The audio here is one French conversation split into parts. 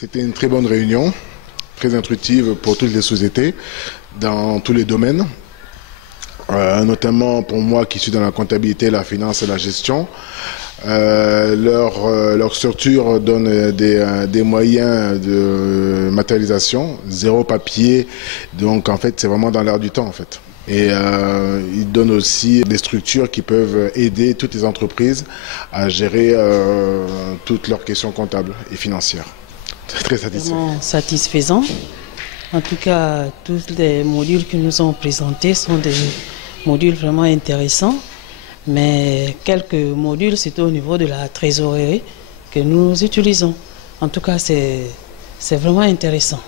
C'était une très bonne réunion, très instructive pour toutes les sociétés, dans tous les domaines, notamment pour moi qui suis dans la comptabilité, la finance et la gestion. Leur structure donne des moyens de matérialisation, zéro papier, donc en fait c'est vraiment dans l'air du temps en fait. Et ils donnent aussi des structures qui peuvent aider toutes les entreprises à gérer toutes leurs questions comptables et financières. C'est très satisfaisant. Vraiment satisfaisant. En tout cas, tous les modules qui nous ont présentés sont des modules vraiment intéressants. Mais quelques modules, c'est au niveau de la trésorerie que nous utilisons. En tout cas, c'est vraiment intéressant.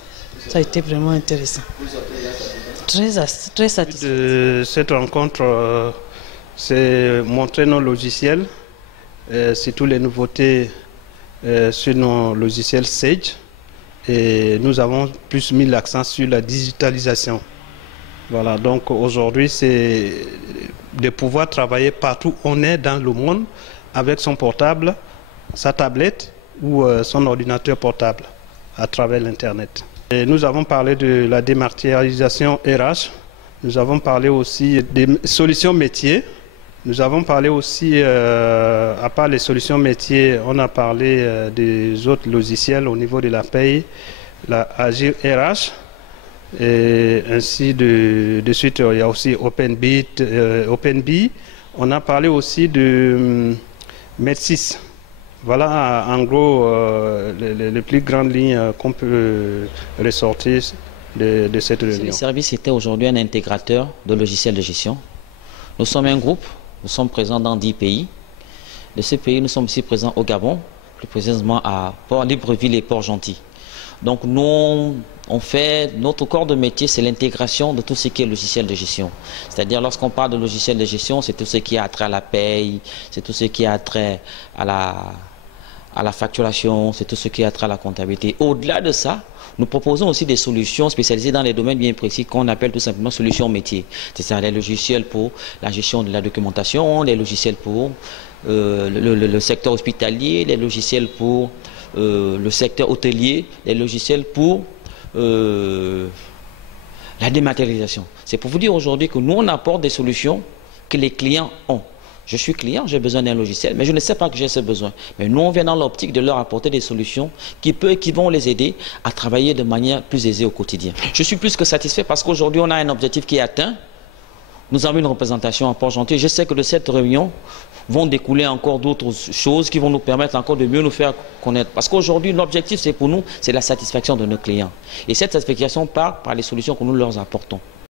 Ça a été vraiment intéressant. Très satisfaisant. De cette rencontre, c'est montrer nos logiciels, surtout les nouveautés sur nos logiciels Sage. Et nous avons plus mis l'accent sur la digitalisation. Voilà, donc aujourd'hui, c'est de pouvoir travailler partout où on est dans le monde avec son portable, sa tablette ou son ordinateur portable à travers l'Internet. Et nous avons parlé de la dématérialisation RH, nous avons parlé aussi des solutions métiers, nous avons parlé aussi, à part les solutions métiers, on a parlé des autres logiciels au niveau de la paye, la Agile RH, et ainsi de suite. Il y a aussi OpenBee. On a parlé aussi de Med6. Voilà en gros les plus grandes lignes qu'on peut ressortir de cette réunion. Le service était aujourd'hui un intégrateur de logiciels de gestion. Nous sommes un groupe, nous sommes présents dans 10 pays. De ces pays, nous sommes ici présents au Gabon, plus précisément à Port-Libreville et Port-Gentil. Donc nous, on fait, notre corps de métier, c'est l'intégration de tout ce qui est logiciel de gestion. C'est-à-dire lorsqu'on parle de logiciel de gestion, c'est tout ce qui a trait à la paye, c'est tout ce qui a trait à la facturation, c'est tout ce qui a trait à la comptabilité. Au-delà de ça, nous proposons aussi des solutions spécialisées dans les domaines bien précis qu'on appelle tout simplement solutions métiers. C'est-à-dire les logiciels pour la gestion de la documentation, les logiciels pour le secteur hospitalier, les logiciels pour le secteur hôtelier, les logiciels pour la dématérialisation. C'est pour vous dire aujourd'hui que nous, on apporte des solutions que les clients ont. Je suis client, j'ai besoin d'un logiciel, mais je ne sais pas que j'ai ce besoin. Mais nous, on vient dans l'optique de leur apporter des solutions qui vont les aider à travailler de manière plus aisée au quotidien. Je suis plus que satisfait parce qu'aujourd'hui, on a un objectif qui est atteint. Nous avons une représentation à Port-Gentil. Je sais que de cette réunion vont découler encore d'autres choses qui vont nous permettre encore de mieux nous faire connaître. Parce qu'aujourd'hui, l'objectif, c'est pour nous, c'est la satisfaction de nos clients. Et cette satisfaction part par les solutions que nous leur apportons.